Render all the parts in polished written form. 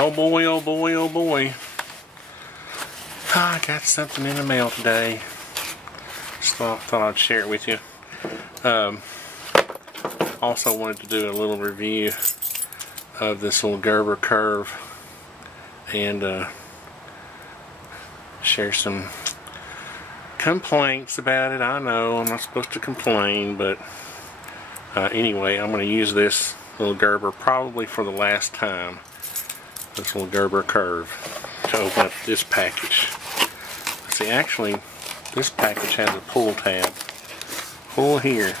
Oh boy, oh boy, oh boy. I got something in the mail today. Just thought I'd share it with you. Also wanted to do a little review of this little Gerber Curve and share some complaints about it. I know I'm not supposed to complain, but anyway, I'm going to use this little Gerber probably for the last time. This little Gerber Curve to open up this package. See, actually, this package has a pull tab. Pull here.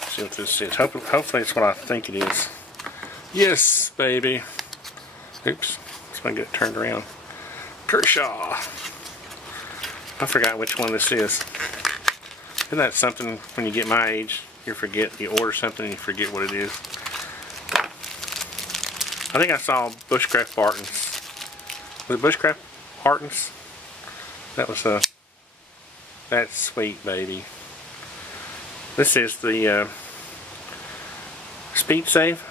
Let's see what this is. Hopefully it's what I think it is. Yes, baby. Oops. Let's make it turned around. Kershaw. I forgot which one this is. Isn't that something when you get my age? You order something and you forget what it is. I think I saw Bushcraft Bartons. Was it Bushcraft Bartons? That was that's sweet, baby. This is the Speed Safe,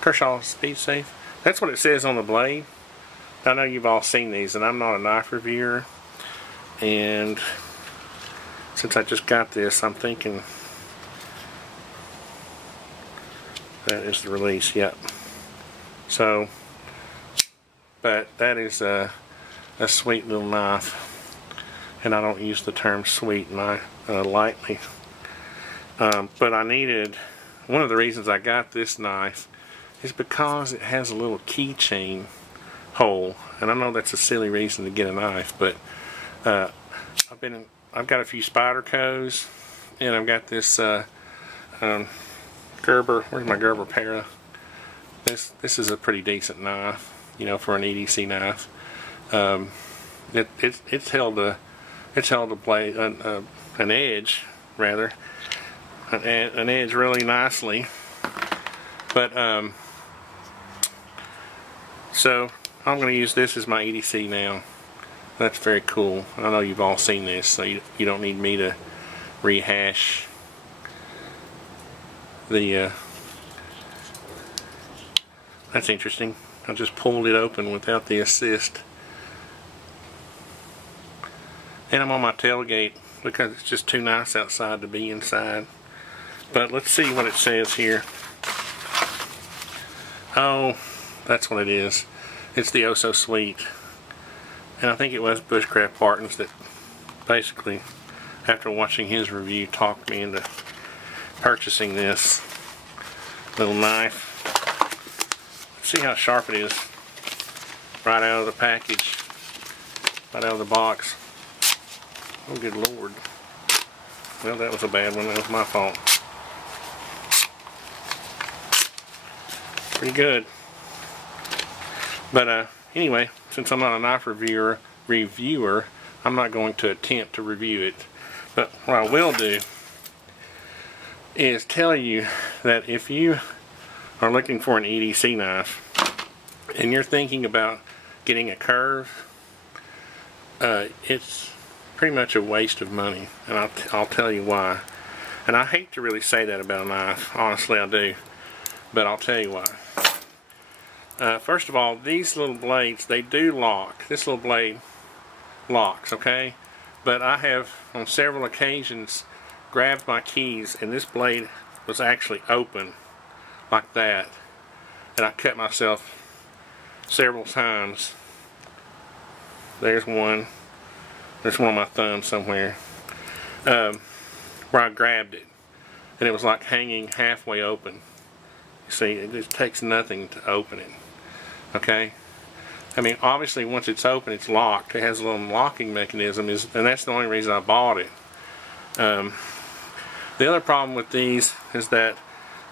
Kershaw Speed Safe. That's what it says on the blade. I know you've all seen these, and I'm not a knife reviewer. And since I just got this, I'm thinking that is the release. Yep. So, but that is a sweet little knife, and I don't use the term sweet lightly. But I needed, one of the reasons I got this knife is because it has a little keychain hole, and I know that's a silly reason to get a knife, but I've got a few Spydercos, and I've got this Gerber. Where's my Gerber para? This is a pretty decent knife, you know, for an EDC knife. It's held a blade, an edge rather, an edge really nicely. But so I'm going to use this as my EDC now. That's very cool. I know you've all seen this, so you don't need me to rehash the that's interesting. I just pulled it open without the assist. And I'm on my tailgate because it's just too nice outside to be inside. But let's see what it says here. Oh, that's what it is. It's the Oso Sweet. And I think it was Bushcraft Bartons that basically, after watching his review, talked me into purchasing this little knife. See how sharp it is right out of the package, right out of the box. Oh, good Lord. Well, that was a bad one. That was my fault. Pretty good. But anyway, since I'm not a knife reviewer, I'm not going to attempt to review it. But what I will do is tell you that if you are looking for an EDC knife and you're thinking about getting a curve, it's pretty much a waste of money, and I'll tell you why. And I hate to really say that about a knife, honestly I do, but I'll tell you why. First of all, these little blades, they do lock. This little blade locks, okay? But I have on several occasions grabbed my keys and this blade was actually open like that, and I cut myself several times. There's one on my thumb somewhere, where I grabbed it and it was like hanging halfway open. You see, it just takes nothing to open it, okay? I mean, obviously once it's open, it's locked. It has a little locking mechanism, and that's the only reason I bought it. The other problem with these is that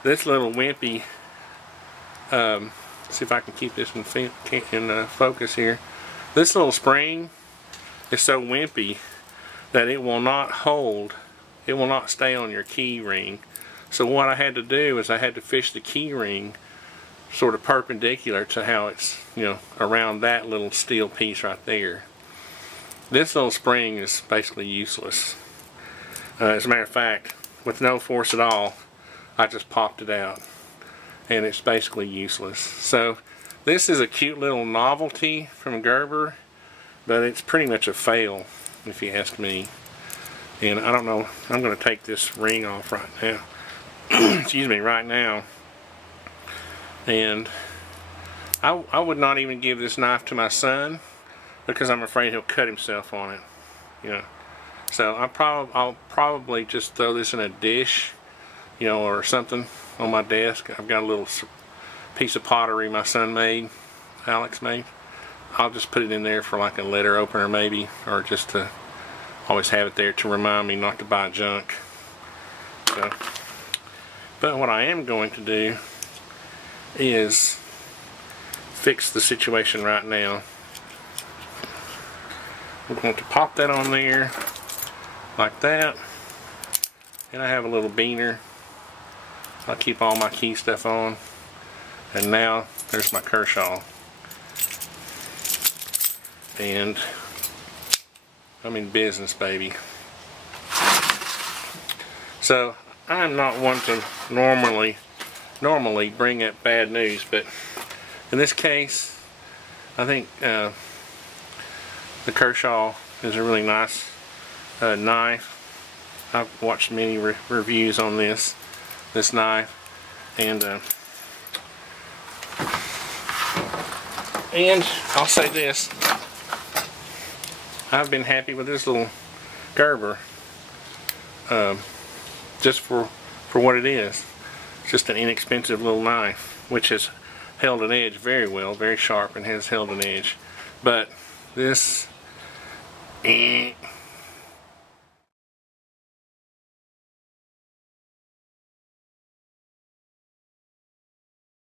this little wimpy, see if I can keep this in focus here. This little spring is so wimpy that it will not hold, it will not stay on your key ring. So what I had to do is I had to fish the key ring sort of perpendicular to how it's, you know, around that little steel piece right there. This little spring is basically useless. As a matter of fact, with no force at all, I just popped it out, and it's basically useless. So this is a cute little novelty from Gerber, but it's pretty much a fail if you ask me. And I don't know, I'm going to take this ring off right now. Excuse me, right now. And I would not even give this knife to my son because I'm afraid he'll cut himself on it. You know. So I'll probably just throw this in a dish, you know, or something on my desk. I've got a little piece of pottery my son made, Alex made. I'll just put it in there for like a letter opener maybe, or just to always have it there to remind me not to buy junk. So, but what I am going to do is fix the situation right now. I'm going to pop that on there like that, and I have a little beaner. I'll keep all my key stuff on, and now there's my Kershaw, and I'm in business, baby. So I'm not one to normally bring up bad news, but in this case I think the Kershaw is a really nice knife. I've watched many reviews on this knife, and I'll say this, I've been happy with this little Gerber, just for what it is. It's just an inexpensive little knife, which has held an edge very well, very sharp, and has held an edge. But this,